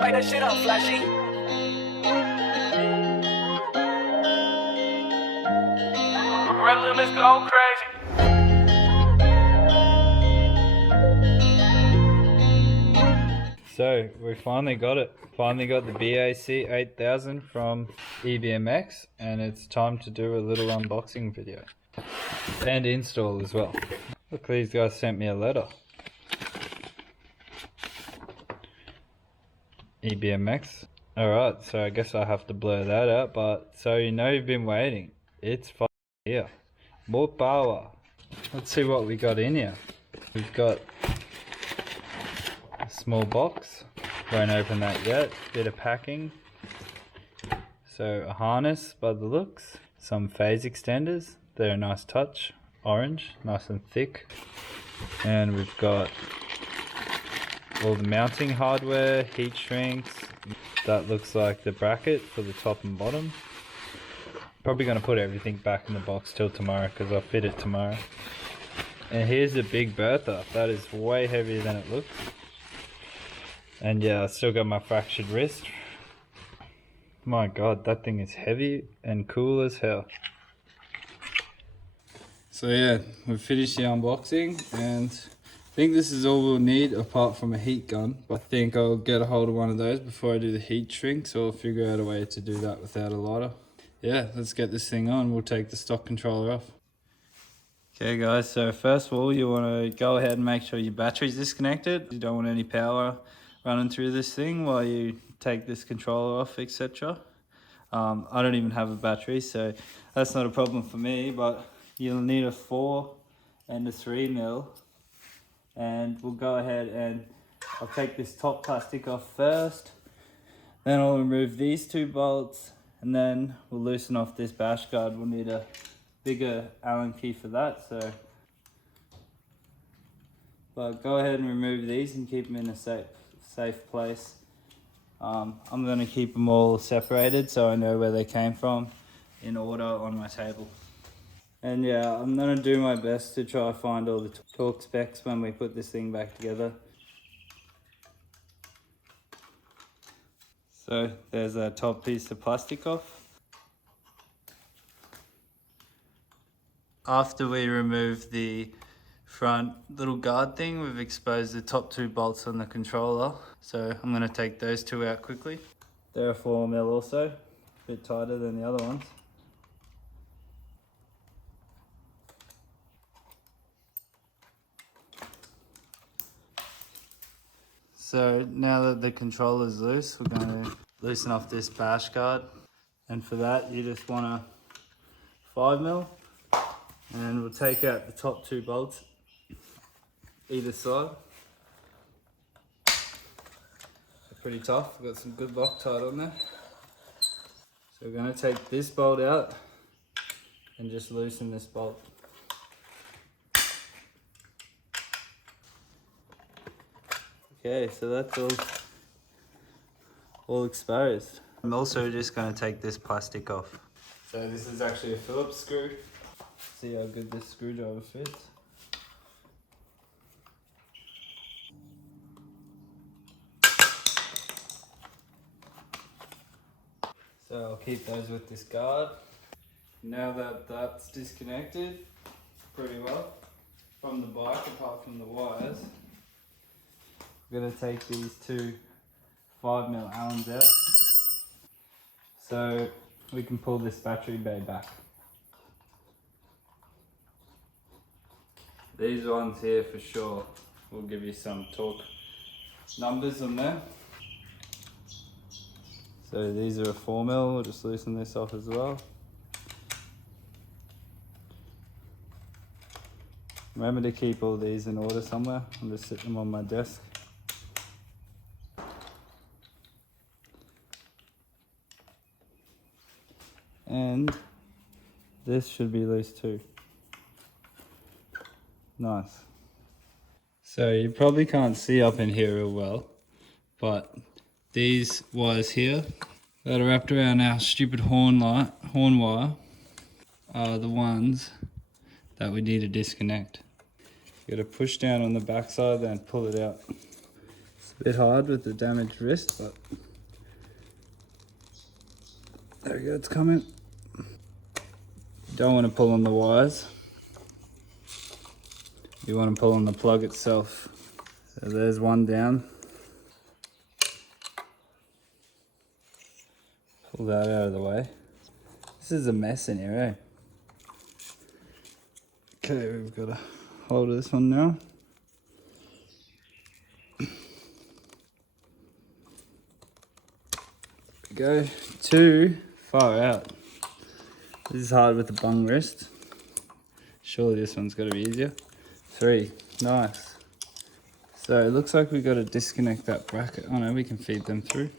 Light that shit up, flashy. Red limits go crazy. So we finally got it. Finally got the BAC 8000 from EBMX, and it's time to do a little unboxing video and install as well. Look, these guys sent me a letter. EBMX. Alright, so I guess I have to blur that out, but so you know you've been waiting. It's here. More power. Let's see what we got in here. We've got a small box. Won't open that yet. Bit of packing. So a harness by the looks. Some phase extenders. They're a nice touch. Orange, nice and thick. And we've got all the mounting hardware, heat shrinks. That looks like the bracket for the top and bottom. Probably going to put everything back in the box till tomorrow because I'll fit it tomorrow. And here's the big Bertha. That is way heavier than it looks. And yeah, I still got my fractured wrist. My god, that thing is heavy and cool as hell. So yeah, we've finished the unboxing, and I think this is all we'll need apart from a heat gun. But I think I'll get a hold of one of those before I do the heat shrinks, or figure out a way to do that without a lighter. Yeah, let's get this thing on. We'll take the stock controller off. Okay guys, so first of all, you want to go ahead and make sure your battery's disconnected. You don't want any power running through this thing while you take this controller off, etc. I don't even have a battery, so that's not a problem for me, but you'll need a 4 and a 3 mil. And we'll go ahead and I'll take this top plastic off first. Then I'll remove these 2 bolts, and then we'll loosen off this bash guard. We'll need a bigger Allen key for that, so but go ahead and remove these and keep them in a safe place. I'm going to keep them all separated so I know where they came from in order on my table. And yeah, I'm going to do my best to try to find all the torque specs when we put this thing back together. So there's a top piece of plastic off. After we remove the front little guard thing, we've exposed the top 2 bolts on the controller. So I'm going to take those 2 out quickly. They're a 4 mil also, a bit tighter than the other ones. So now that the controller's loose, we're going to loosen off this bash guard. And for that, you just want a 5 mil. And we'll take out the top 2 bolts either side. They're pretty tough. We've got some good Loctite on there. So we're going to take this bolt out and just loosen this bolt. Okay, so that's all exposed. I'm also just going to take this plastic off. So this is actually a Phillips screw. See how good this screwdriver fits. So I'll keep those with this guard. Now that that's disconnected pretty well from the bike, apart from the wires, I'm going to take these 2 5 mil Allens out so we can pull this battery bay back. These ones here for sure will give you some torque numbers on there. So these are a 4 mil, we'll just loosen this off as well. Remember to keep all these in order somewhere. I'll just sit them on my desk. And this should be loose too. Nice. So you probably can't see up in here real well, but these wires here that are wrapped around our stupid horn wire are the ones that we need to disconnect. You gotta push down on the back side and pull it out. It's a bit hard with the damaged wrist, but there we go, it's coming. You don't want to pull on the wires. You want to pull on the plug itself. So there's one down. Pull that out of the way. This is a mess in here, eh? Okay, we've got a hold of this one now. We go too far out. This is hard with the bung wrist. Surely this one's got to be easier. 3, nice. So it looks like we've got to disconnect that bracket. Oh no, we can feed them through.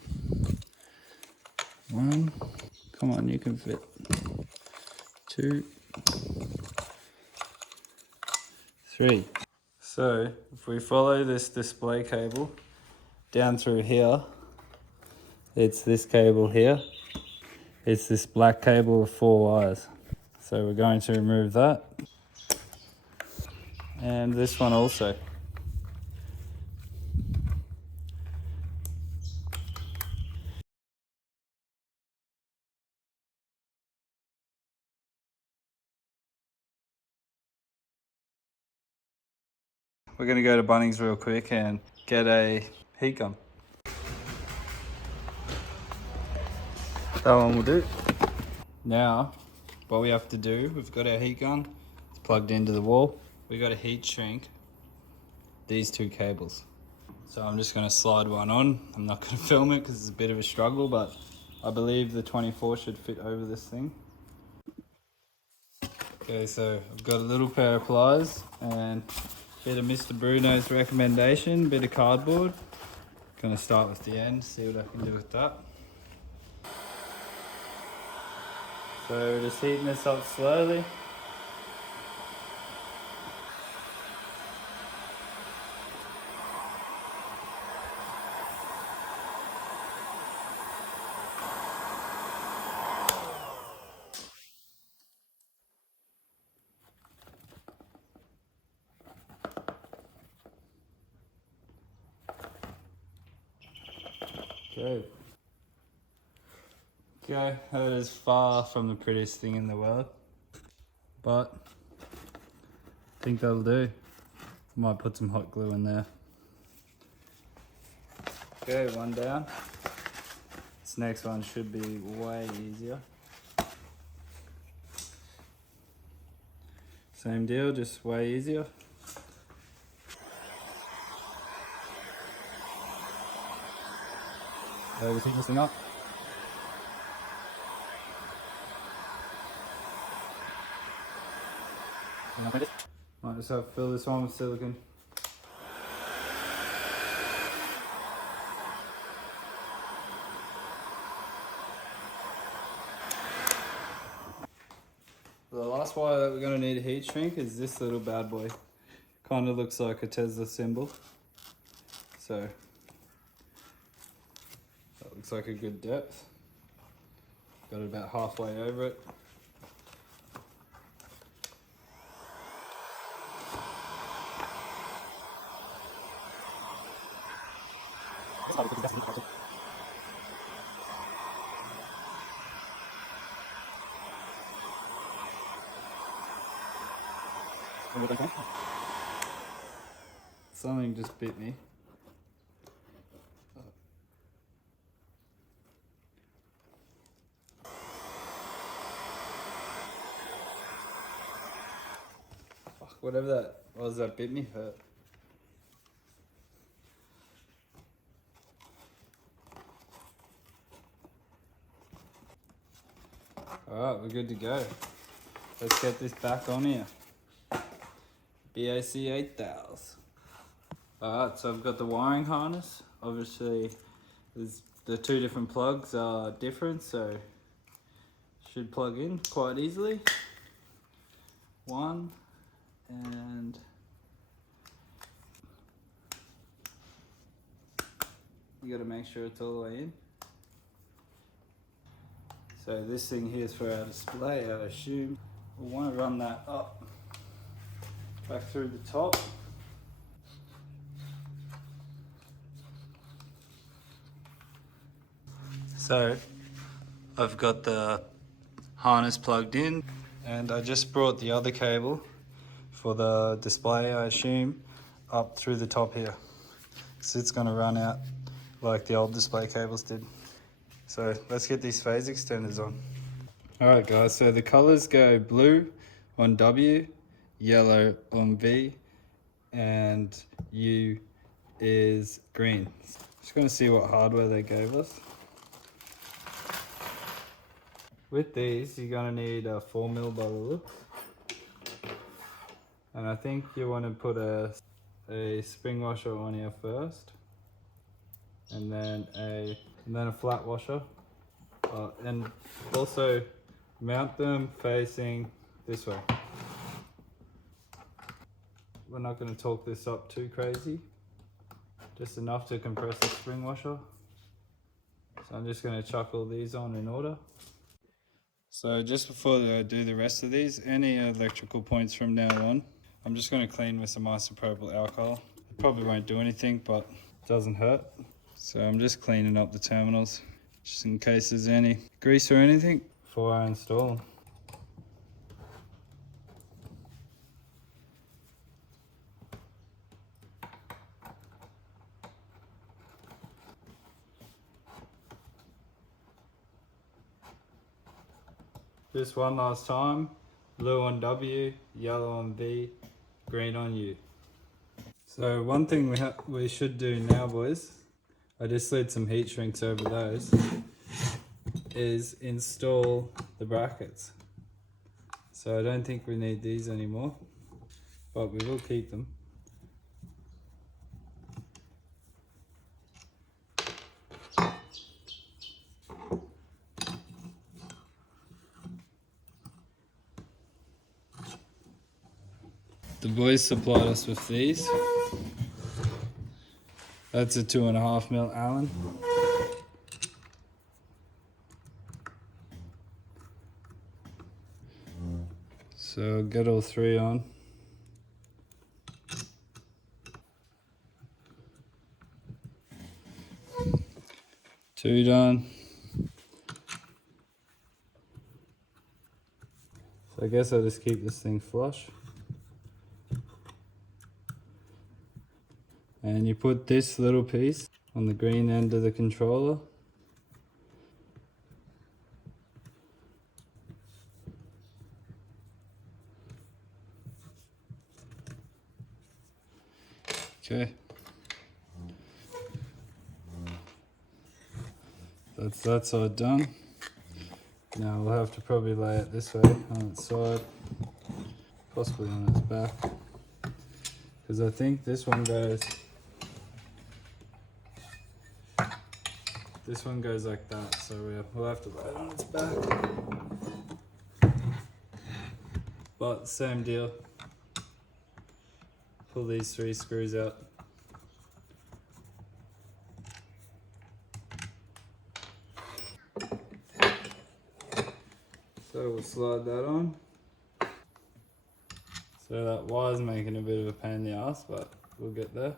1, come on, you can fit. 2, 3. So if we follow this display cable down through here, it's this cable here. It's this black cable with 4 wires. So we're going to remove that. And this one also. We're going to go to Bunnings real quick and get a heat gun. That one will do. Now, what we have to do, we've got our heat gun, it's plugged into the wall. We've got to heat shrink these 2 cables. So I'm just going to slide one on. I'm not going to film it because it's a bit of a struggle, but I believe the 24 should fit over this thing. Okay, so I've got a little pair of pliers and a bit of Mr. Bruno's recommendation, bit of cardboard. Gonna start with the end, see what I can do with that. So we're just heating this up slowly. Okay. Okay, that is far from the prettiest thing in the world, but I think that'll do. Might put some hot glue in there. Okay, one down. This next one should be way easier. Same deal, just way easier. We take this thing up. Might just have to fill this one with silicone. The last wire that we're going to need a heat shrink is this little bad boy. Kind of looks like a Tesla symbol. So that looks like a good depth. Got it about halfway over it. Something just bit me. Fuck, whatever that was that bit me hurt. Alright, we're good to go. Let's get this back on here. BAC 8000. Alright, so I've got the wiring harness. Obviously, the 2 different plugs are different, so should plug in quite easily. 1 and you got to make sure it's all the way in. So this thing here is for our display, I assume. We'll want to run that up, back through the top. So I've got the harness plugged in, and I just brought the other cable for the display, I assume, up through the top here. So it's gonna run out like the old display cables did. So let's get these phase extenders on. Alright guys, so the colors go blue on W, yellow on V, and U is green. Just gonna see what hardware they gave us. With these, you're gonna need a 4mm by the looks. And I think you want to put a spring washer on here first, and then a flat washer, and also mount them facing this way. We're not going to torque this up too crazy, just enough to compress the spring washer. So I'm just going to chuck all these on in order. So just before I do the rest of these, any electrical points from now on, I'm just going to clean with some isopropyl alcohol. It probably won't do anything, but it doesn't hurt. So I'm just cleaning up the terminals, just in case there's any grease or anything before I install them. Just one last time, blue on W, yellow on V, green on U. So one thing we should do now, boys, I just slid some heat shrinks over those, is install the brackets. So I don't think we need these anymore, but we will keep them. The boys supplied us with these. That's a 2.5mm Allen. So get all three on. Two done. So I guess I'll just keep this thing flush. And you put this little piece on the green end of the controller. Okay. That's that side done. Now we'll have to probably lay it this way on its side, possibly on its back, because I think this one goes like that, so we'll have to lay it on its back. But same deal. Pull these 3 screws out. So we'll slide that on. So that wire's making a bit of a pain in the ass, but we'll get there.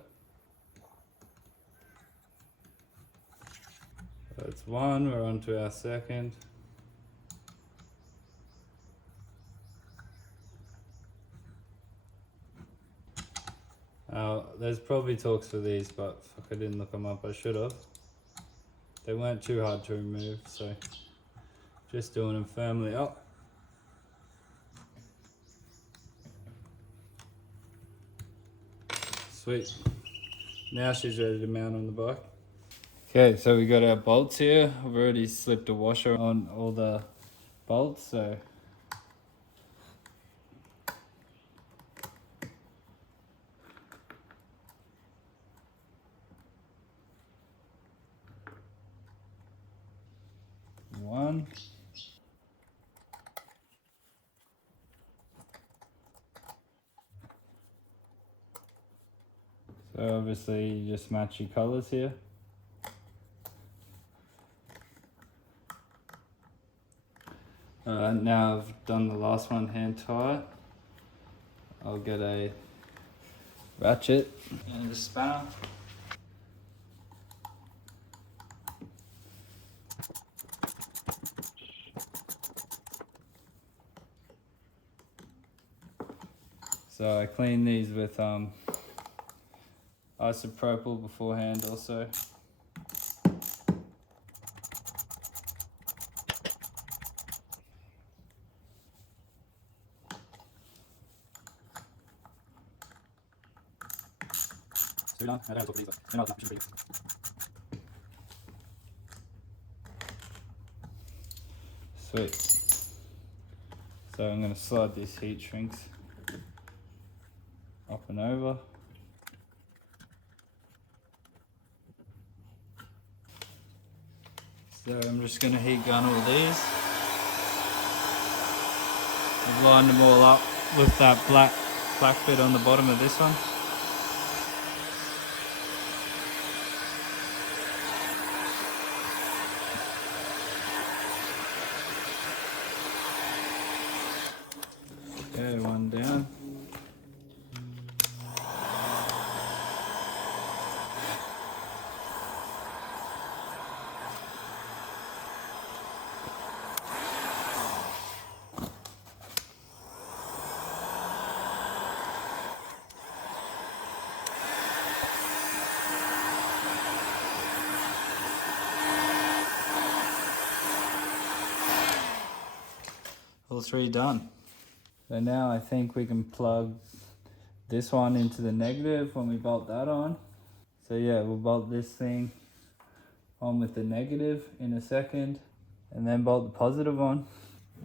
That's one, we're on to our second. There's probably torques for these, but fuck, I didn't look them up, I should have. They weren't too hard to remove, so just doing them firmly up. Sweet. Now she's ready to mount on the bike. Okay, so we got our bolts here. I've already slipped a washer on all the bolts, so one. So obviously you just match your colors here. Now I've done the last one hand tight. I'll get a ratchet and a spanner. So I cleaned these with isopropyl beforehand also. So we're done. I don't have to put these. They're not that much. Sweet. So I'm going to slide these heat shrinks up and over. So I'm just going to heat gun all these. I've lined them all up with that black bit on the bottom of this one. Okay, one down. All three done. So now I think we can plug this one into the negative when we bolt that on. So yeah, we'll bolt this thing on with the negative in a second and then bolt the positive on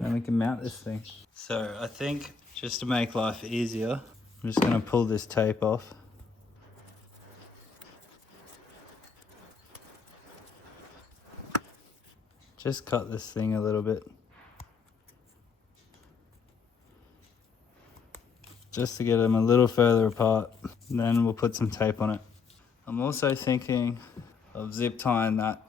and we can mount this thing. So I think just to make life easier, I'm just gonna pull this tape off. Just cut this thing a little bit. Just to get them a little further apart. And then we'll put some tape on it. I'm also thinking of zip tying that.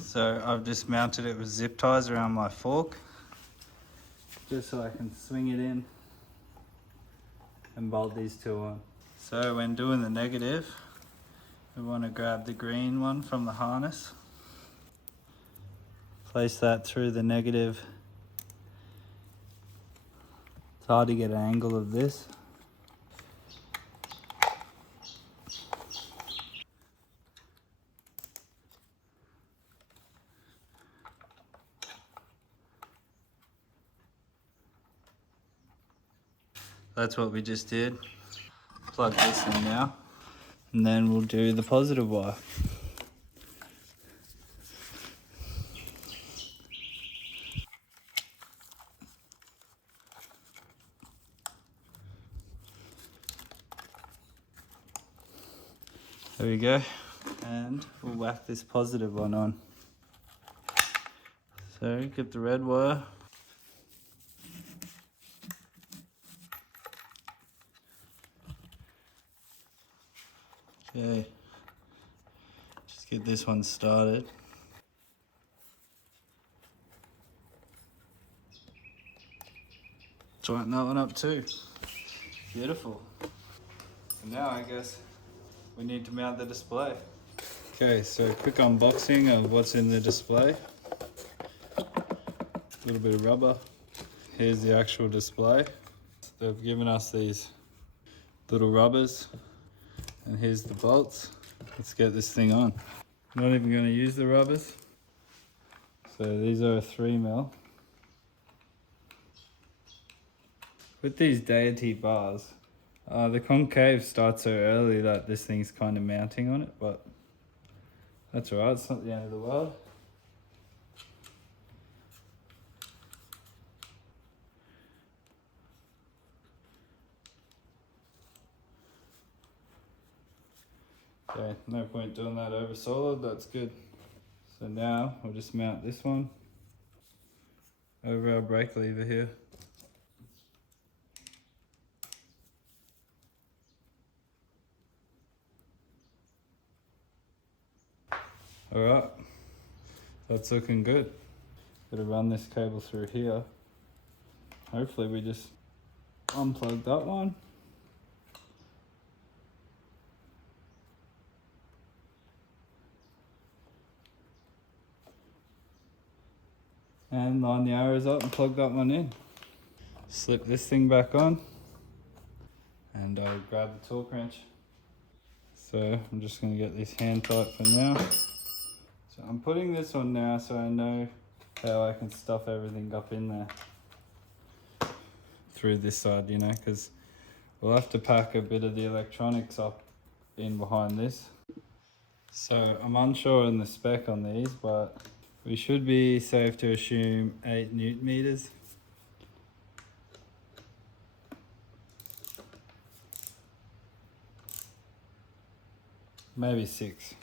So I've just mounted it with zip ties around my fork, just so I can swing it in and bolt these two on. So when doing the negative, we want to grab the green one from the harness, place that through the negative. It's hard to get an angle of this. That's what we just did. Plug this in now, and then we'll do the positive wire. There we go, and we'll whack this positive one on. So get the red wire. Okay, just get this one started. Tighten that one up too. Beautiful. So now I guess we need to mount the display. Okay, so quick unboxing of what's in the display. A little bit of rubber. Here's the actual display. They've given us these little rubbers, and here's the bolts. Let's get this thing on. I'm not even going to use the rubbers. So these are a 3mm. With these Deity bars, the concave starts so early that this thing's kind of mounting on it, but that's alright, it's not the end of the world. Okay, no point doing that over solid, that's good. So now we'll just mount this one over our brake lever here. Alright, that's looking good. Gotta run this cable through here. Hopefully we just unplug that one. and line the arrows up and plug that one in. Slip this thing back on and I'll grab the torque wrench. So I'm just going to get this hand tight for now. So I'm putting this on now so I know how I can stuff everything up in there through this side, you know, because we'll have to pack a bit of the electronics up in behind this. So I'm unsure on the spec on these, but we should be safe to assume 8 Newton meters. Maybe 6.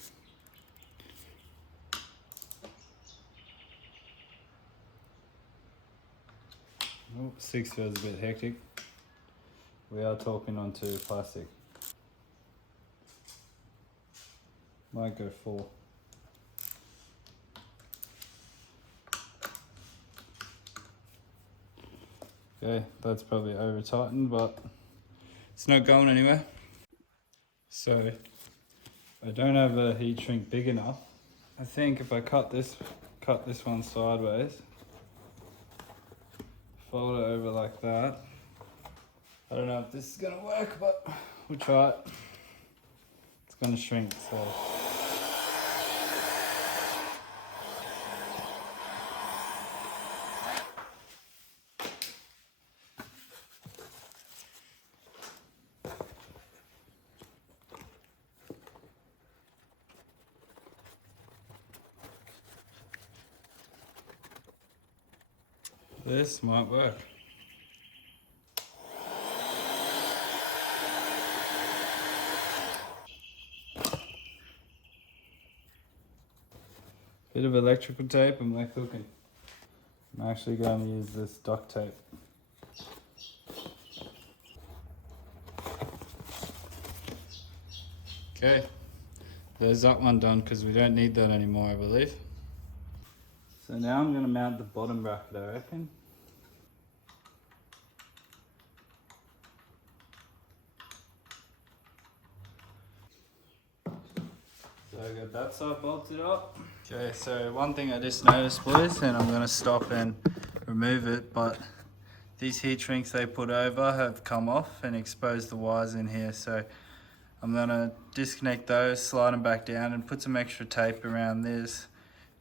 Oh, 6 feels a bit hectic. We are talking onto plastic. Might go 4. Okay, that's probably over tightened, but it's not going anywhere. So I don't have a heat shrink big enough. I think if I cut this one sideways, fold it over like that. I don't know if this is gonna work, but we'll try it. It's gonna shrink, so. This might work. Bit of electrical tape and we're cooking. I'm actually going to use this duct tape. Okay, there's that one done because we don't need that anymore, I believe. So now I'm going to mount the bottom bracket, I reckon. So I got that side bolted up. Okay, so one thing I just noticed, boys, and I'm going to stop and remove it, but these heat shrinks they put over have come off and exposed the wires in here. So I'm going to disconnect those, slide them back down and put some extra tape around this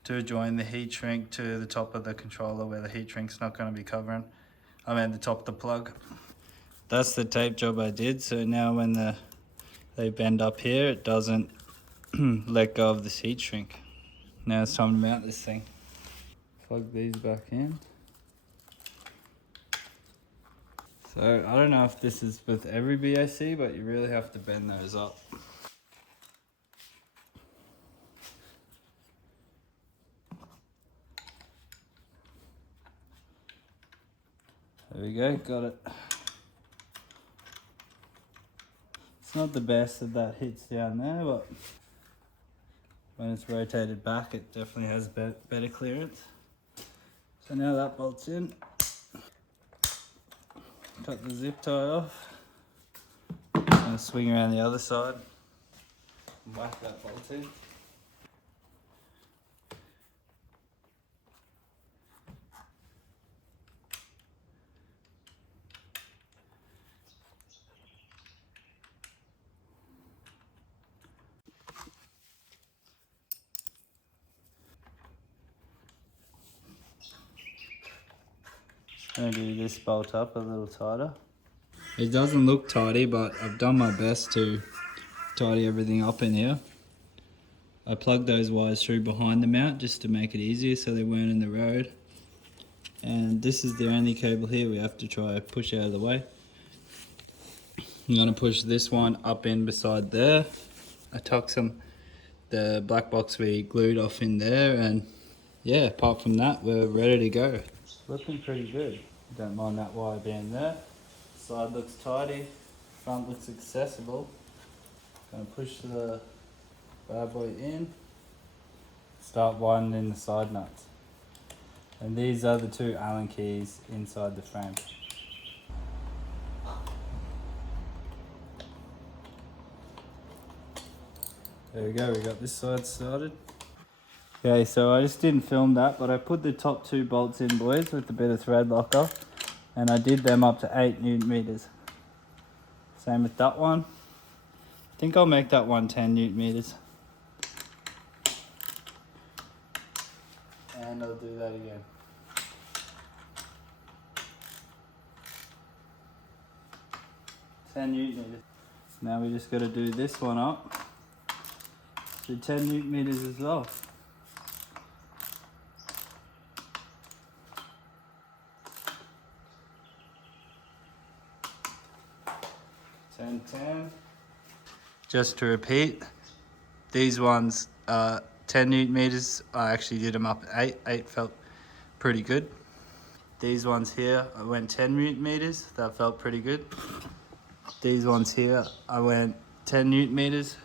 to join the heat shrink to the top of the controller where the heat shrink's not going to be covering. I mean the top of the plug. That's the tape job I did. So now when they bend up here, it doesn't let go of this heat shrink. Now it's time to mount this thing. Plug these back in. So I don't know if this is with every BAC, but you really have to bend those up. There we go, got it. It's not the best that hits down there, but when it's rotated back, it definitely has better clearance. So now that bolts in. Cut the zip tie off. And swing around the other side. And whack that bolt in. I'm going to do this bolt up a little tighter. It doesn't look tidy, but I've done my best to tidy everything up in here. I plugged those wires through behind the mount just to make it easier so they weren't in the road. And this is the only cable here we have to try to push out of the way. I'm going to push this one up in beside there. I tuck the black box we glued off in there, and yeah, apart from that, we're ready to go. It's looking pretty good. Don't mind that wire being there. Side looks tidy, front looks accessible. Gonna push the bad boy in, start widening the side nuts. And these are the 2 Allen keys inside the frame. There we go, we got this side started. Okay, so I just didn't film that, but I put the top 2 bolts in, boys, with a bit of thread locker, and I did them up to 8 Newton meters. Same with that one. I think I'll make that one 10 Newton meters. And I'll do that again. Newton meters. Now we just got to do this one up to 10 Newton meters as well. 10. Just to repeat, these ones are 10 Newton meters. I actually did them up at 8. 8 felt pretty good. These ones here, I went 10 Newton meters. That felt pretty good. These ones here, I went 10 Newton meters.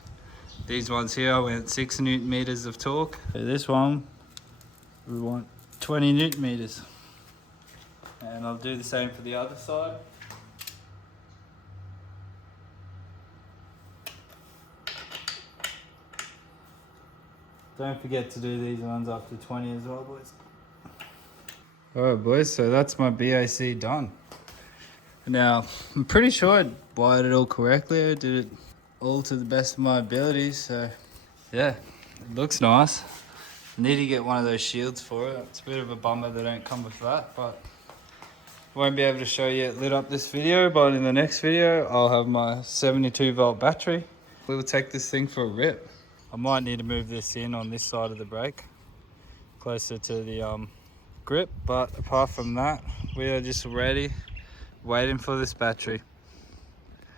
These ones here, I went 6 Newton meters of torque. For this one, we want 20 Newton meters. And I'll do the same for the other side. Don't forget to do these ones up to 20 as well, boys. Alright, boys, so that's my BAC done. Now, I'm pretty sure I wired it all correctly. I did it all to the best of my abilities, so yeah, it looks nice. I need to get one of those shields for it. It's a bit of a bummer they don't come with that, but won't be able to show you it lit up this video, but in the next video, I'll have my 72 volt battery. We'll take this thing for a rip. I might need to move this in on this side of the brake, closer to the grip, but apart from that, we are just ready, waiting for this battery.